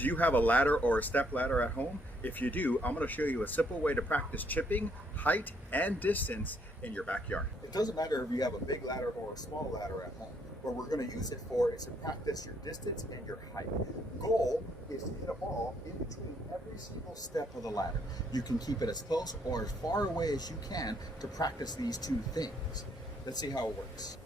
Do you have a ladder or a step ladder at home? If you do, I'm going to show you a simple way to practice chipping, height, and distance in your backyard. It doesn't matter if you have a big ladder or a small ladder at home. What we're going to use it for is to practice your distance and your height. Goal is to hit a ball in between every single step of the ladder. You can keep it as close or as far away as you can to practice these two things. Let's see how it works.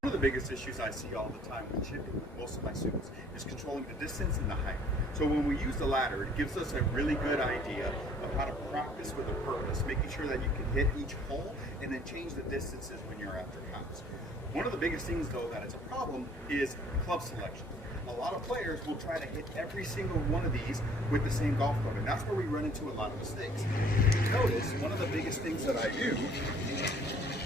One of the biggest issues I see all the time with chipping with most of my students is controlling the distance and the height. So when we use the ladder, it gives us a really good idea of how to practice with a purpose, making sure that you can hit each hole and then change the distances when you're at your house. One of the biggest things though that is a problem is club selection. A lot of players will try to hit every single one of these with the same golf club, and that's where we run into a lot of mistakes. Notice one of the biggest things that I do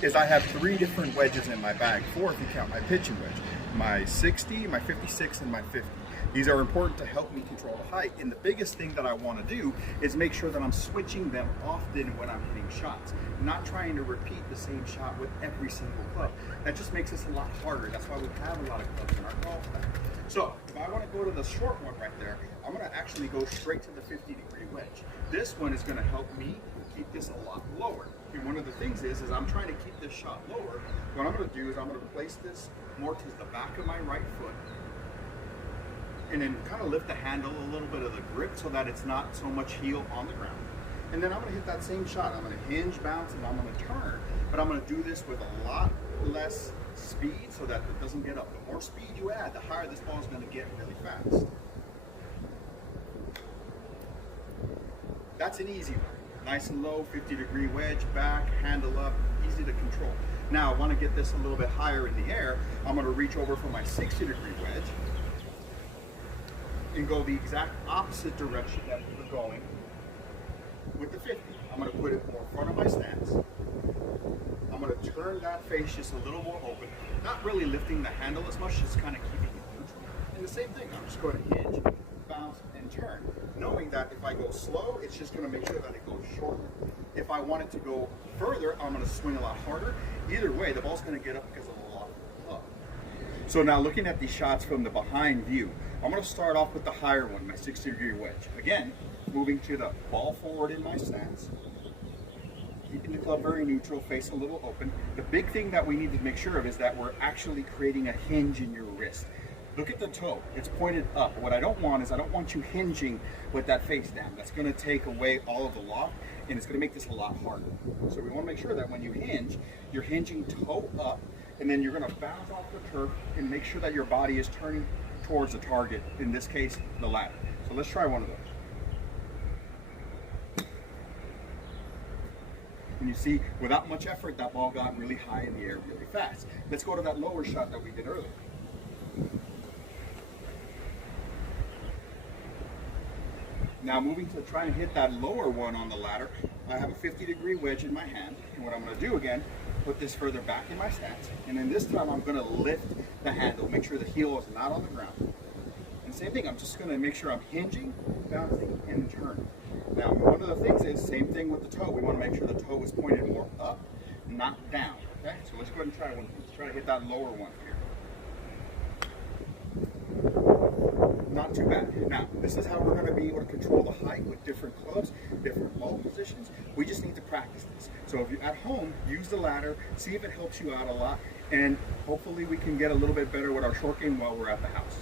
is I have 3 different wedges in my bag, 4 if you count my pitching wedge. My 60, my 56, and my 50. These are important to help me control the height, and the biggest thing that I want to do is make sure that I'm switching them often when I'm hitting shots, not trying to repeat the same shot with every single club. That just makes this a lot harder. That's why we have a lot of clubs in our golf bag. So if I want to go to the short one right there, I'm going to actually go straight to the 50-degree wedge. This one is going to help me keep this a lot lower. And one of the things is I'm trying to keep this shot lower. What I'm going to do is I'm going to place this more to the back of my right foot and then kind of lift the handle a little bit of the grip so that it's not so much heel on the ground. And then I'm going to hit that same shot. I'm going to hinge, bounce, and I'm going to turn. But I'm going to do this with a lot less speed so that it doesn't get up. The more speed you add, the higher this ball is going to get really fast. That's an easy one. Nice and low, 50-degree wedge, back, handle up, easy to control. Now I want to get this a little bit higher in the air. I'm going to reach over for my 60-degree wedge and go the exact opposite direction that we're going with the 50. I'm going to put it more in front of my stance. I'm going to turn that face just a little more open, not really lifting the handle as much, just kind of keeping it neutral. And the same thing, I'm just going to hinge, bounce, and turn, knowing that if I go slow, it's just going to make sure that it goes shorter. If I want it to go further, I'm going to swing a lot harder. Either way, the ball's going to get up because of the loft of the club. So now looking at these shots from the behind view, I'm going to start off with the higher one, my 60-degree wedge. Again, moving to the ball forward in my stance, keeping the club very neutral, face a little open. The big thing that we need to make sure of is that we're actually creating a hinge in your wrist. Look at the toe, it's pointed up. What I don't want is I don't want you hinging with that face down. That's going to take away all of the loft and it's going to make this a lot harder. So we want to make sure that when you hinge, you're hinging toe up and then you're going to bounce off the turf and make sure that your body is turning towards the target, in this case, the ladder. So let's try one of those. And you see, without much effort, that ball got really high in the air really fast. Let's go to that lower shot that we did earlier. Now moving to try and hit that lower one on the ladder, I have a 50-degree wedge in my hand. And what I'm going to do again, put this further back in my stance. And then this time I'm going to lift the handle, make sure the heel is not on the ground. And same thing, I'm just going to make sure I'm hinging, bouncing, and turning. Now one of the things is, same thing with the toe. We want to make sure the toe is pointed more up, not down. Okay, so let's go ahead and try one. Let's try to hit that lower one here. Not too bad. Now, this is how we're going to be able to control the height with different clubs, different ball positions. We just need to practice this. So if you're at home, use the ladder, see if it helps you out a lot, and hopefully we can get a little bit better with our short game while we're at the house.